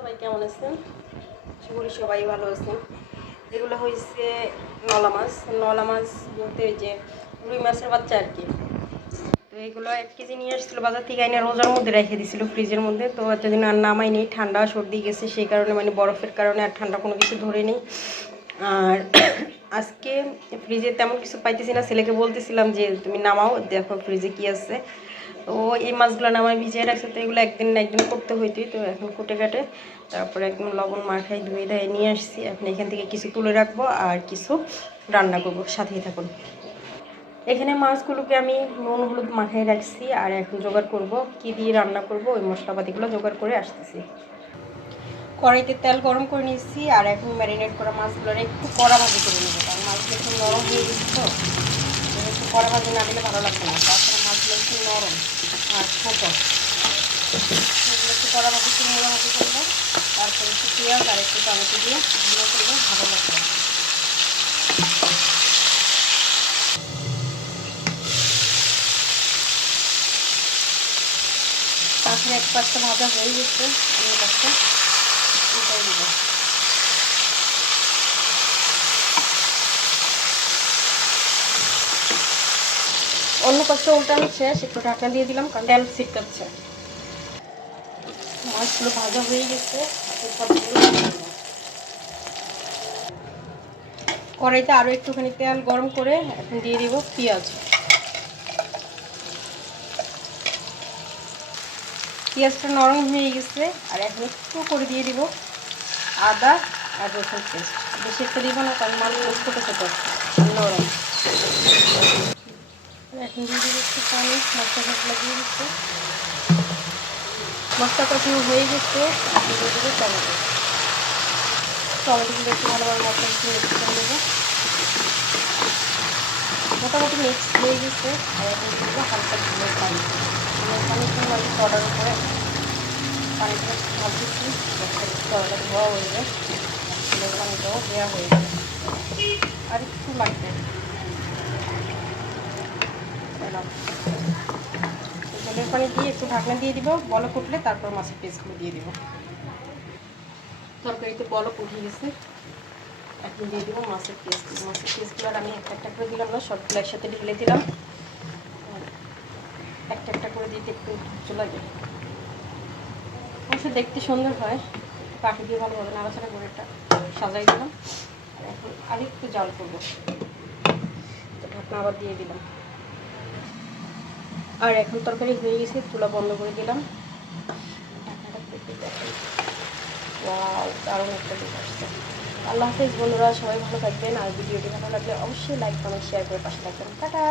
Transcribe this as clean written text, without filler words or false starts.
সবাই কেমন আছেন? আশা করি সবাই ভালো আছেন। এগুলো হয়েছে নলা মাছ বলতে ওই যে রুই মাছের বাচ্চা আর কি। তো এগুলো 1 কেজি নিয়ে আসছিলো বাজার থেকে, এনে রোজার মধ্যে রেখে দিয়েছিল ফ্রিজের মধ্যে। তো এতদিন আর নামাইনি, ঠান্ডা সর্দি গেছে সেই কারণে, মানে বরফের কারণে আর ঠান্ডা কোনো কিছু ধরে নেই। আর আজকে ফ্রিজে তেমন কিছু পাইতেছি না, ছেলেকে বলতেছিলাম যে তুমি নামাও, দেখো ফ্রিজে কি আছে। তো এই মাছগুলো নামাই ভিজিয়ে রাখছে, তো এগুলো একদিন না একদিন করতে হইতোই। তো এখন কুটে কাটে তারপরে একদম লবণ মাখাই ধুয়ে ধায়ে নিয়ে আসছি। এখন এখান থেকে কিছু তুলে রাখবো আর কিছু রান্না করবো, সাথেই থাকুন। এখানে মাছগুলোকে আমি নুন হলুদ মাখাই রাখছি, আর এখন জোগাড় করব কি দিয়ে রান্না করব, ওই মশলাপাতিগুলো জোগাড় করে আসতেছি। কড়াইতে তেল গরম করে নিচ্ছি, আর এখন ম্যারিনেট করা মাছগুলো একটু কড়া ভাজি করে নেবো, কারণ মাছগুলো একটু নরম হয়ে গেছে। তো একটু কড়া ভাজি না দিলে ভালো লাগবে না, তাছাড়া মাছগুলো একটু নরম আর ছোটো, সেগুলো একটু কড়া ভাজি করে মোড়া ভাজি করবো। তারপরে একটু পেঁয়াজ আর একটু টমেটো দিয়ে ভালো করবো, ভালো লাগবে। পাশের এক পাশটা ভাজা হয়ে গেছে, অন্য পাশটা উল্টাই দিব। অন্য পাশটা উল্টানো শেষ, একটু ঢাকনা দিয়ে দিলাম কারণ তেল ছিটকাচ্ছে। মাছগুলো ভাজা হয়ে গেছে, কড়াইতে আরও একটুখানি তেল গরম করে এখন দিয়ে দিব পেঁয়াজ। পেঁয়াজটা নরম হয়ে গেছে, আর এখন একটু করে দিয়ে দিব আদা আর রসুন পেস্ট। বেশি একটা দিব না, কারণ মাছ ছোটো ছোটো নরম। এখন দিয়ে দিব একটু পানি, মশলা দিয়ে দিচ্ছে। মশলা কষানো হয়ে গেছে, এখন দিয়ে দেবো টমেটোগুলো একটু ভালোভাবে মশলা মিক্স করে দেবো। মোটামুটি মিক্স হয়ে গেছে, আর এখন দিব হালকা ঝুলের পানি। ঝুলের পানি কিন্তু আমি কড়ার উপরে পানিটা ভাবতেছি, কড়াটা ধোয়া হয়ে যায়, ঝুলের পানিটাও দেওয়া হয়ে যাবে, আর একটু লাগবে। ঝোলের পানি দিয়ে একটু ঢাকনা দিয়ে দিব, বলক উঠলে তারপর মাছের পিসগুলো দিয়ে দিব। তরকারিতে বলক উঠে গেছে, এখন দিয়ে দিব মাছের পিসগুলো। মাছের পিসগুলো আর আমি একটা একটা করে দিলাম না, সবগুলো একসাথে ঢেলে দিলাম। একটা একটা করে দিতে একটু ধৈর্য লাগে, অবশ্য দেখতে সুন্দর হয়। পাখি দিয়ে ভালোভাবে নাড়াচাড়া করে একটা সাজাই দিলাম। আর এখন আরেকটু জাল করবো, ঢাকনা আবার দিয়ে দিলাম। আর এখন তরকারি হয়ে গেছে, চুলা বন্ধ করে দিলাম। দারুণ একটা দিক আসছে। আল্লাহ হাফেজ বন্ধুরা, সবাই ভালো থাকবেন। আর ভিডিওটি ভালো লাগলে অবশ্যই লাইক কমেন্ট শেয়ার করে পাশে থাকবেন। টাটা।